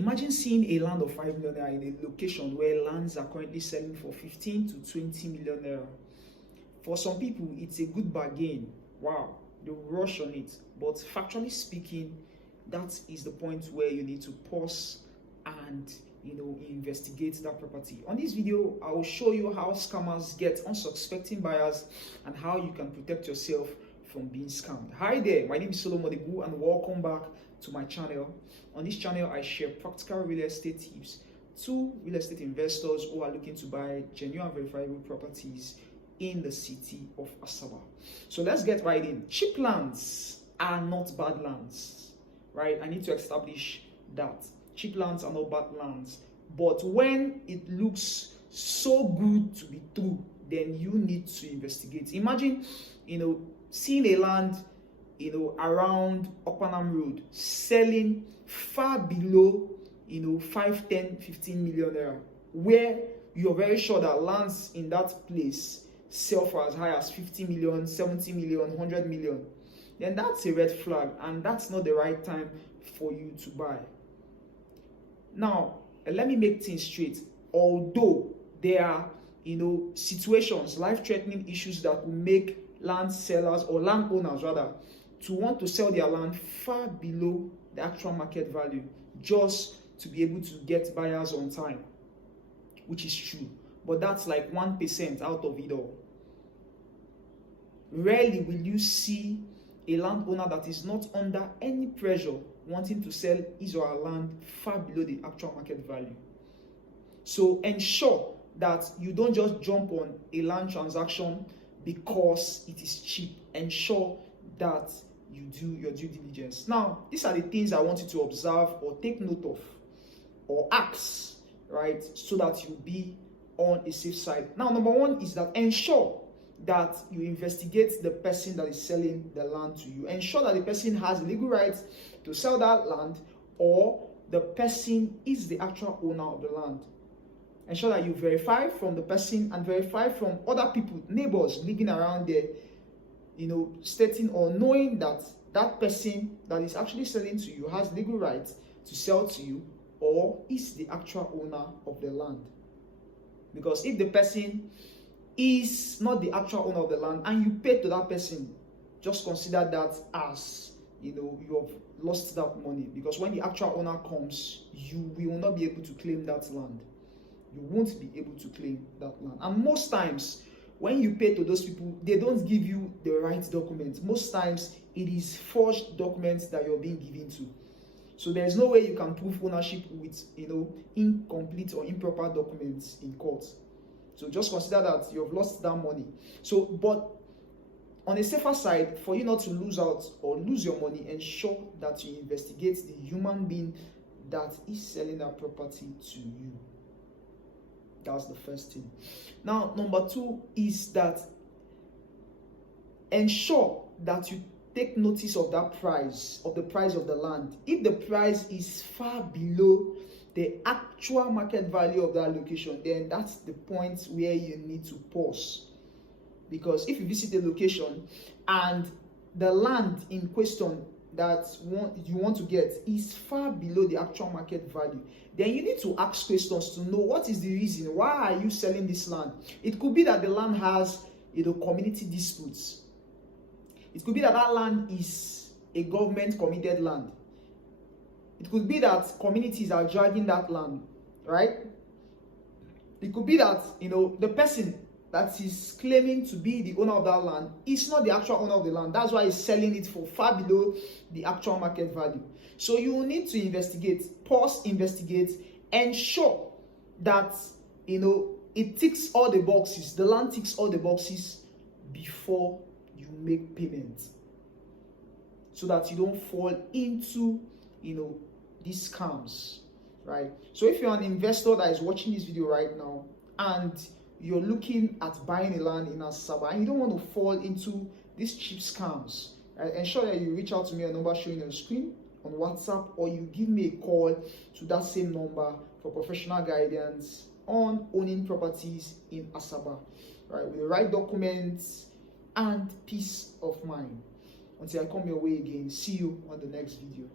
Imagine seeing a land of 5 million naira in a location where lands are currently selling for 15 to 20 million naira. For some people, it's a good bargain. Wow, they will rush on it. But factually speaking, that is the point where you need to pause and investigate that property. On this video, I will show you how scammers get unsuspecting buyers and how you can protect yourself from being scammed. Hi there, my name is Ibuhu and welcome back to my channel. On this channel, I share practical real estate tips to real estate investors who are looking to buy genuine verifiable properties in the city of Asaba. So let's get right in. Cheap lands are not bad lands, right? I need to establish that. Cheap lands are not bad lands. But when it looks so good to be true, then you need to investigate. Imagine, seeing a land, around Opanam Road, selling far below, 5, 10, 15 million naira, where you're very sure that lands in that place sell for as high as 50 million, 70 million, 100 million, then that's a red flag, and that's not the right time for you to buy. Now, let me make things straight. Although there are, situations, life-threatening issues that will make land sellers or landowners rather to want to sell their land far below the actual market value just to be able to get buyers on time, which is true, but that's like 1% out of it all. Rarely will you see a landowner that is not under any pressure wanting to sell his or her land far below the actual market value. So ensure that you don't just jump on a land transaction because it is cheap. Ensure that you do your due diligence. Now, these are the things I want you to observe or take note of or ask, right, so that you'll be on a safe side. Now, number one is that ensure that you investigate the person that is selling the land to you. Ensure that the person has legal rights to sell that land, or the person is the actual owner of the land. Ensure that you verify from the person and verify from other people, neighbors living around there, stating or knowing that that person that is actually selling to you has legal rights to sell to you or is the actual owner of the land. Because if the person is not the actual owner of the land and you pay to that person, just consider that as you have lost that money, because when the actual owner comes, you will not be able to claim that land. You won't be able to claim that land. And most times when you pay to those people, they don't give you the right documents. Most times it is forged documents that you're being given to. So there's no way you can prove ownership with incomplete or improper documents in court. So just consider that you've lost that money. So, but on a safer side, for you not to lose out or lose your money, ensure that you investigate the human being that is selling that property to you. That's the first thing. Now, number two is that ensure that you take notice of that price, of the price of the land. If the price is far below the actual market value of that location, then that's the point where you need to pause. Because if you visit a location and the land in question that you want to get is far below the actual market value, then you need to ask questions to know what is the reason. Why are you selling this land? It could be that the land has community disputes. It could be that that land is a government committed land. It could be that communities are dragging that land, right? It could be that the person that is claiming to be the owner of that land is not the actual owner of the land. That's why he's selling it for far below the actual market value. So you will need to investigate, pause, investigate, ensure that it ticks all the boxes, the land ticks all the boxes before you make payment, so that you don't fall into these scams, right? So if you're an investor that is watching this video right now and you're looking at buying a land in Asaba and you don't want to fall into these cheap scams, right, ensure that you reach out to me on a number showing on the screen on WhatsApp, or you give me a call to that same number for professional guidance on owning properties in Asaba, right, with the right documents and peace of mind. Until I come your way again, see you on the next video.